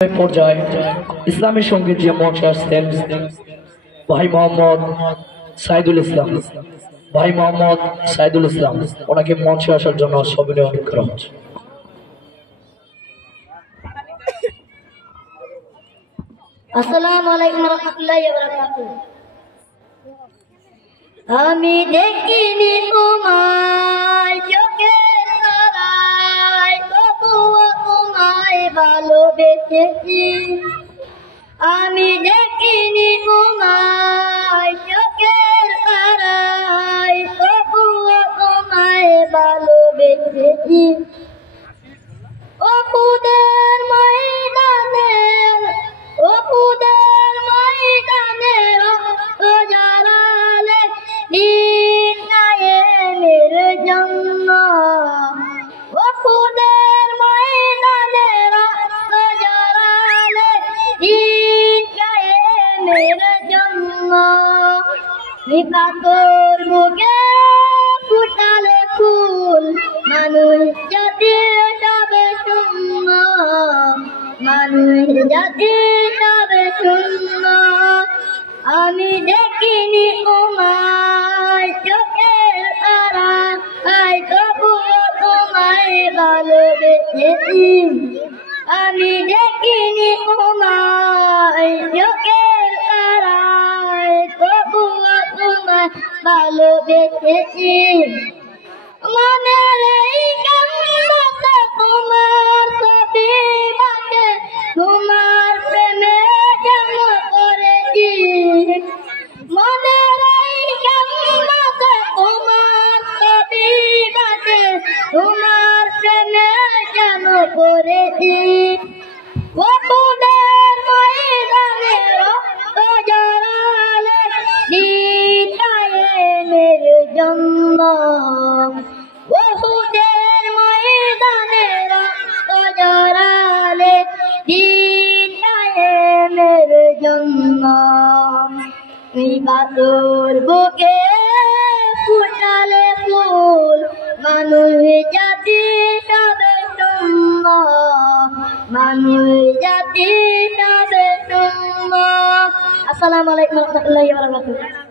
পর্যায়ে ইসলামী সঙ্গীত যে মঞ্চে আসছেন ভাই মোহাম্মদ সাইদুল ইসলাম, ভাই মোহাম্মদ সাইদুল ইসলাম ওনাকে মঞ্চে আসার জন্য সবিনয় অনুরোধ করা হচ্ছে। আসসালামু আলাইকুম ওয়া রাহমাতুল্লাহি ওয়া বারাকাতুহু। আমি দেখিনি তোমায় চোখের তারায়, তবুও তোমায় ভালোবেসেছি। আমি দেখিনি তোমায় চোখের তারায়, তবুও তোমায় ভালোবেসেছি। অপুদের ময়দানে রক্ত ঝরালে দিন কায়েমের জন্য, অপুদের ময়দানে রক্ত ঝরালে দিন কায়েমের জন্য, বিপাতর বুকে ফুটালে ফুল মানুষ জাতি সবে শূন্য, মানুষ জাতি সবে শূন্য। আমি দেখিনি তোমায় চোখের তারায়, তবুও তোমায় ভালোবেসেছি। আমি দেখিনি তোমায় চোখের তারায়, তবুও তোমায় ভালোবেসেছি। মনের এই কান্নাতে তোমার ছবি বাঁকে, তোমার প্রেমে যেন করেছি। মনের এই কান্নাতে তোমার ছবি বাঁকে, তোমার প্রেমে যেন করেছি। অপুদের ময়দানে রক্ত ঝরালে দিন কায়েমের জন্য, বহুদের ময়দানে রক্ত ঝরালে দিন কায়েমের জন্য, বিপাতর বুকে ফুটালে ফুল মানুষ জাতি সবে শূন্য, মানুষ জাতি সবে শূন্য। আসসালামু আলাইকুম ওয়া রাহমাতুল্লাহি ওয়া বারাকাতুহু।